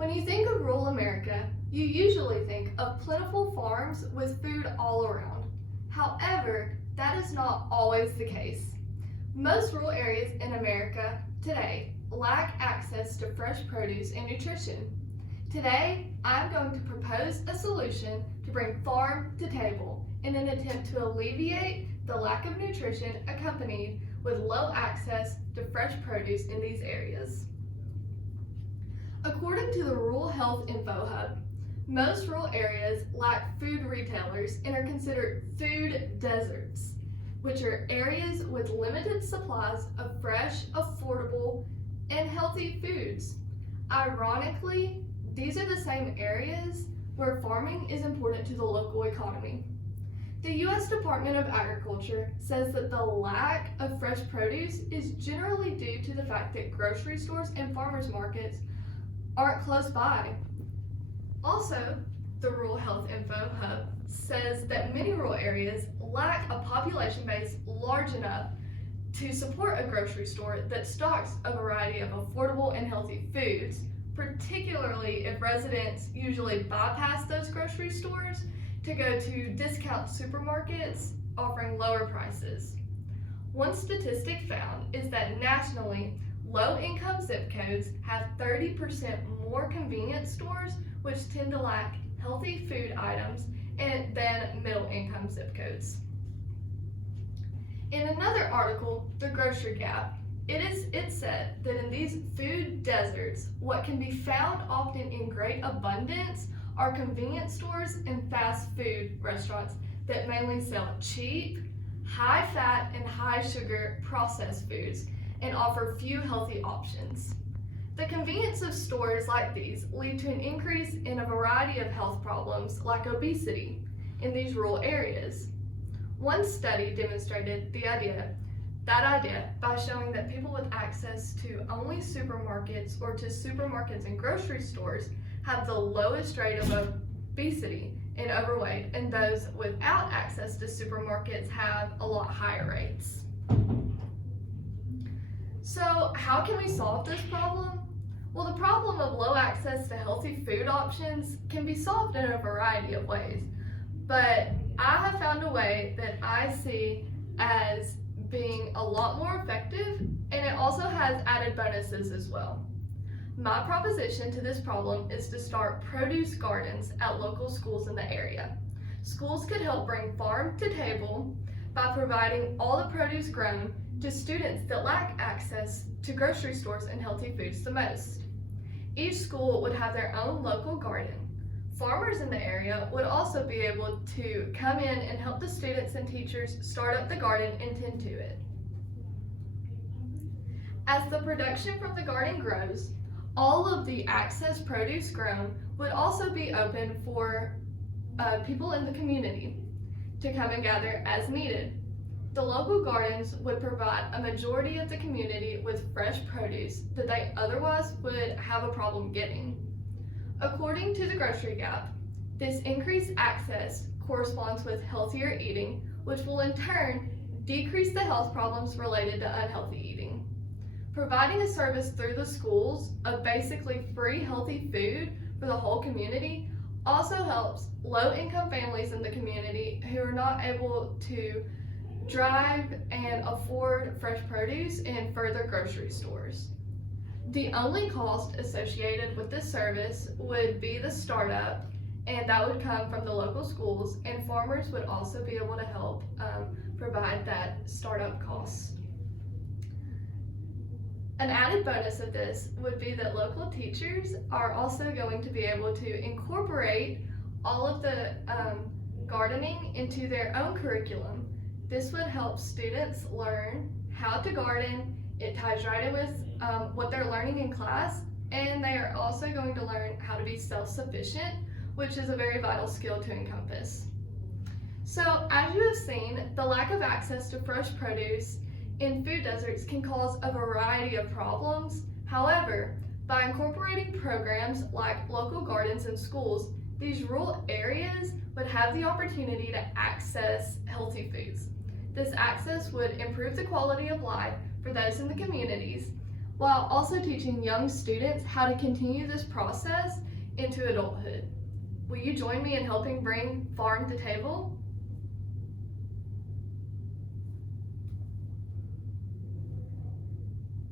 When you think of rural America, you usually think of plentiful farms with food all around. However, that is not always the case. Most rural areas in America today lack access to fresh produce and nutrition. Today, I'm going to propose a solution to bring farm to table in an attempt to alleviate the lack of nutrition accompanied with low access to fresh produce in these areas. According to the Rural Health Info Hub, most rural areas lack food retailers and are considered food deserts, which are areas with limited supplies of fresh, affordable, and healthy foods. Ironically, these are the same areas where farming is important to the local economy. The U.S. Department of Agriculture says that the lack of fresh produce is generally due to the fact that grocery stores and farmers markets aren't close by. Also, the Rural Health Info Hub says that many rural areas lack a population base large enough to support a grocery store that stocks a variety of affordable and healthy foods, particularly if residents usually bypass those grocery stores to go to discount supermarkets offering lower prices. One statistic found is that nationally, low-income zip codes have 30% more convenience stores which tend to lack healthy food items than middle-income zip codes. In another article, The Grocery Gap, it said that in these food deserts, what can be found often in great abundance are convenience stores and fast food restaurants that mainly sell cheap, high-fat, and high-sugar processed foods and offer few healthy options. The convenience of stores like these lead to an increase in a variety of health problems like obesity in these rural areas. One study demonstrated that idea by showing that people with access to only supermarkets or to supermarkets and grocery stores have the lowest rate of obesity and overweight, and those without access to supermarkets have a lot higher rates. So how can we solve this problem? Well, the problem of low access to healthy food options can be solved in a variety of ways, but I have found a way that I see as being a lot more effective, and it also has added bonuses as well. My proposition to this problem is to start produce gardens at local schools in the area. Schools could help bring farm to table by providing all the produce grown to students that lack access to grocery stores and healthy foods the most. Each school would have their own local garden. Farmers in the area would also be able to come in and help the students and teachers start up the garden and tend to it. As the production from the garden grows, all of the access produce grown would also be open for people in the community to come and gather as needed. The local gardens would provide a majority of the community with fresh produce that they otherwise would have a problem getting. According to the Grocery Gap, this increased access corresponds with healthier eating, which will in turn decrease the health problems related to unhealthy eating. Providing a service through the schools of basically free healthy food for the whole community also helps low-income families in the community who are not able to drive and afford fresh produce in further grocery stores. The only cost associated with this service would be the startup, and that would come from the local schools, and farmers would also be able to help provide that startup cost. An added bonus of this would be that local teachers are also going to be able to incorporate all of the gardening into their own curriculum. This would help students learn how to garden. It ties right in with what they're learning in class, and they are also going to learn how to be self-sufficient, which is a very vital skill to encompass. So, as you have seen, the lack of access to fresh produce in food deserts can cause a variety of problems. However, by incorporating programs like local gardens and schools, these rural areas would have the opportunity to access healthy foods. This access would improve the quality of life for those in the communities, while also teaching young students how to continue this process into adulthood. Will you join me in helping bring farm to table?